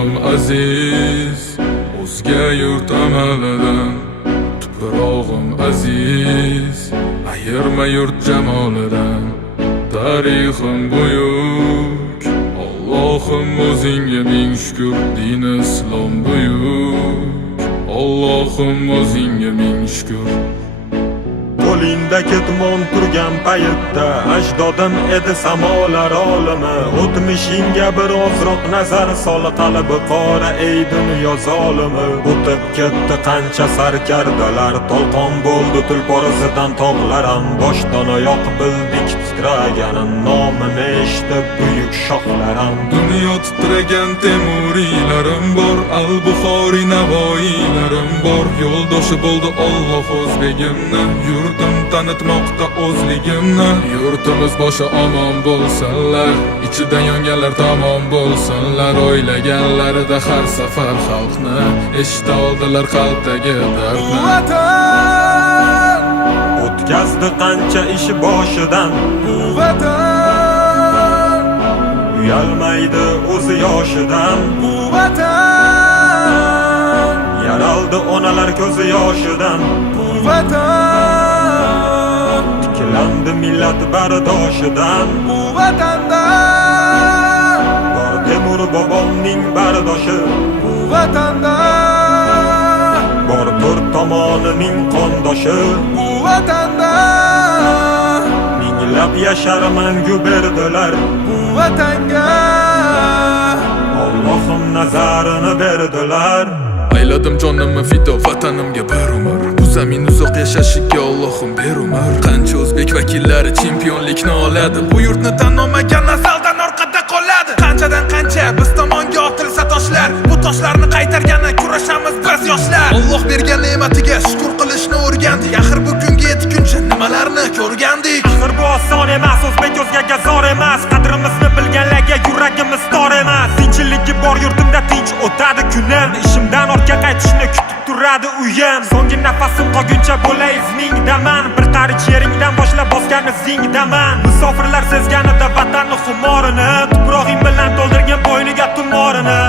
toprog'im aziz, o'zga yurt amalidan. Tuprog'im aziz, ayirma yurt jamolidan. Tarixim buyuk, Allohim o'zingga ming shukr. Din islom buyuk, Allohim o'zingga ming shukr. Qo'lingda ketmon turgan paytda ajdodim edi samolar olimi. O'tmishingga birozroq nazar sol, qalbi qora ey dunyo zolimi. O'tib ketdi qancha sarkardalar, tolqon bo'ldi tulporizidan tog'laram. Boshdan oyoq bildik titraganin, nomini eshitib buyuk shohlaram. Dunyo titragan temuriylarim bor, al-Buxoriy navoiylarim bor. Yo'ldoshi bo'ldi Alloh o'zbegimni, yurtim tanitmoqda o'zligimni. Yurtimiz boshi omon bo'lsinlar, ichidan yonganlar tamom bo'lsinlar. O'ylaganlarida har safar xalqni eshita oldilar qalbdagi dardni. Vatan O'tkazdi qancha ishi boshidan, vatan uyalmaydi o'zi yoshidan. Vatan Yaraldi onalar ko'zi yoshidan, vatan tiklandi millat bardoshidan. vatanda Bor Temur bobomning bardoshi, vatanda bor to'rt tomonining qondoshi. vatanda Minglab yashar mangu berdilar, vatanga Allohim nazarini berdilar. Ayladim jonimni fido vatanimga bir umr. Bu zamin uzoq yashashiga Allohim ber umr. Qancha o'zbek vakillari chempionlikni oladi, bu yurtni tan olmagan nasldan orqada qoladi. Qanchadan qancha biz tomonga otilsa toshlar, bu toshlarni qaytargani kurashamiz biz yoshlar. Alloh bergan ne'matiga shukr qilishni o'rgandik. Axir bu kunga yetguncha nimalarni ko'rgandik. Axir bu oson emas, o'zbek o'zgaga zor emas. Qadrimizni bilganlarga yuragimiz tor emas. Tinchiligi bor yurtimda tinch o'tadi kunim. Ishimdan ortga qaytishni kutib turadi uyim. So'nggi nafasim qolguncha bo'lay izmingdaman. Bir qarich yeringdan boshlab bosgan izingdaman. Musofirlar sezganida vatanni xumorini, tuprog'ing bilan to'ldirgan bo'yniga tumorini.